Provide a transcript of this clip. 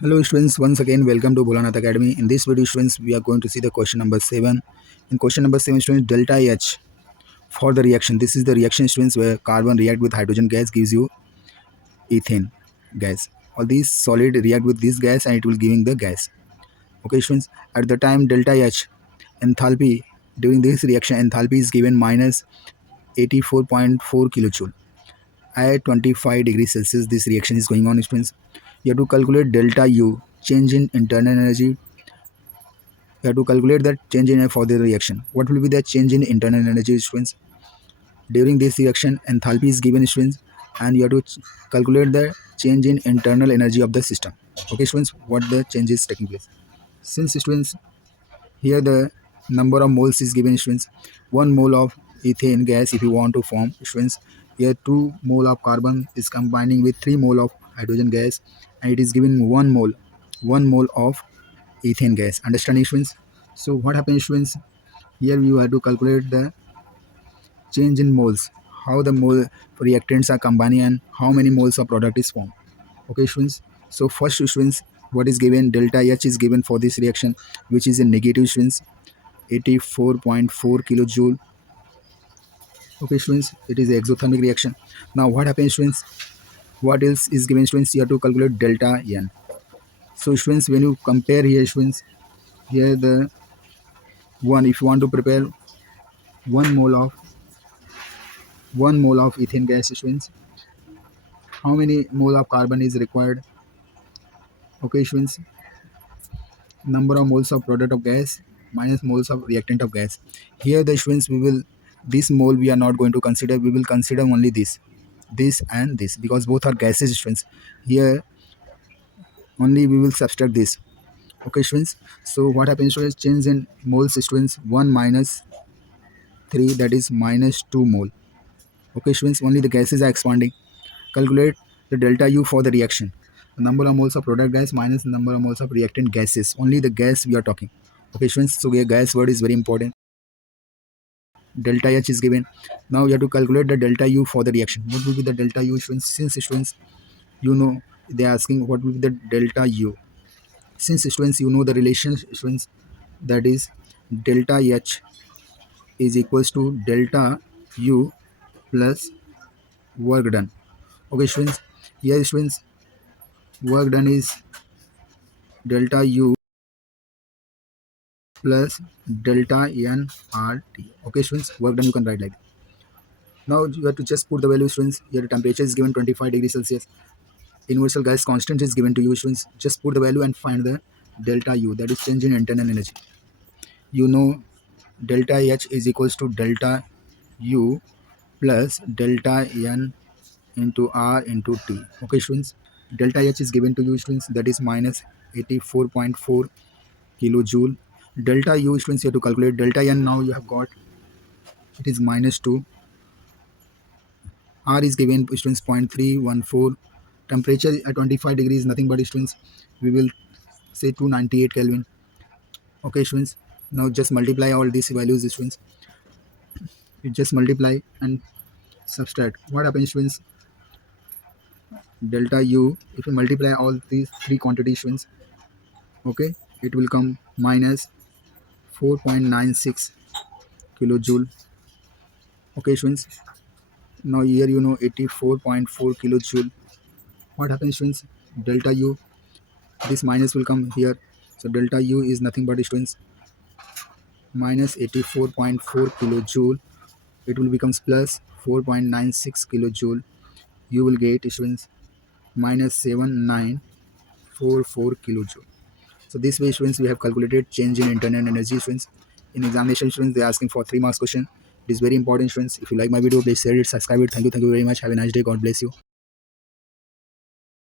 Hello students, once again welcome to Bholanath Academy. In this video students, we are going to see the question number 7. In question number 7 students, delta H for the reaction. This is the reaction students where carbon react with hydrogen gas gives you ethane gas. All these solid react with this gas and it will giving the gas. Okay students, at the time delta H enthalpy during this reaction enthalpy is given minus 84.4 kilojoule. At 25 degrees Celsius this reaction is going on students. You have to calculate delta U, change in internal energy. You have to calculate that change in for the reaction. What will be the change in internal energy students? During this reaction enthalpy is given students and you have to calculate the change in internal energy of the system. Okay students, what the change is taking place. Since students here the number of moles is given students, 1 mole of ethane gas if you want to form students, here 2 mole of carbon is combining with 3 mole of hydrogen gas and it is given 1 mole of ethane gas. Understand students? So what happens students, here you have to calculate the change in moles, how the mole reactants are combining and how many moles of product is formed. Okay students, so first students, what is given, delta H is given for this reaction which is a negative students, 84.4 kilojoule. Okay students, it is an exothermic reaction. Now what happens students, what else is given students, you have to calculate delta N. So students, when you compare here students, here the one, if you want to prepare 1 mole of 1 mole of ethane gas students, how many mole of carbon is required? Okay students, number of moles of product of gas minus moles of reactant of gas. Here the students, we will, this mole we are not going to consider, we will consider only this and this because both are gases students. Here only we will subtract this. Okay students, so what happens students, change in moles students, 1 minus 3, that is minus 2 mole. Okay students, only the gases are expanding. Calculate the delta U for the reaction. The number of moles of product gas minus the number of moles of reactant gases. Only the gas we are talking. Okay students, so here gas word is very important. Delta H is given. Now you have to calculate the delta U for the reaction. What will be the delta U students? Since students, you know, they are asking what will be the delta U. Since students, you know the relation students, that is delta H is equals to delta U plus work done. Okay students, here students, work done is delta U plus delta N RT. Okay students, work done you can write like that. Now you have to just put the value students. Here the temperature is given 25 degrees Celsius. Universal gas constant is given to you students. Just put the value and find the delta U, that is change in internal energy. You know delta H is equals to delta U plus delta N into R into T. Okay students, delta H is given to you students, that is minus 84.4 kilojoule. Delta U students, you have to calculate delta N. Now you have got, it is minus 2. R is given students 0.314. Temperature at 25 degrees nothing but students, we will say 298 Kelvin. Okay students, now just multiply all these values students. You just multiply and subtract. What happens students, delta U, if you multiply all these three quantities students, okay, it will come minus 4.96 kilojoule. Okay students, now here you know 84.4 kilojoule. What happens students, delta U, this minus will come here, so delta U is nothing but students minus 84.4 kilojoule. It will becomes plus 4.96 kilojoule. You will get students minus 7944 kilojoule. So this way students, we have calculated change in internal energy students. In examination students, they are asking for 3 marks question. It is very important students. If you like my video, please share it, subscribe it. Thank you very much. Have a nice day. God bless you.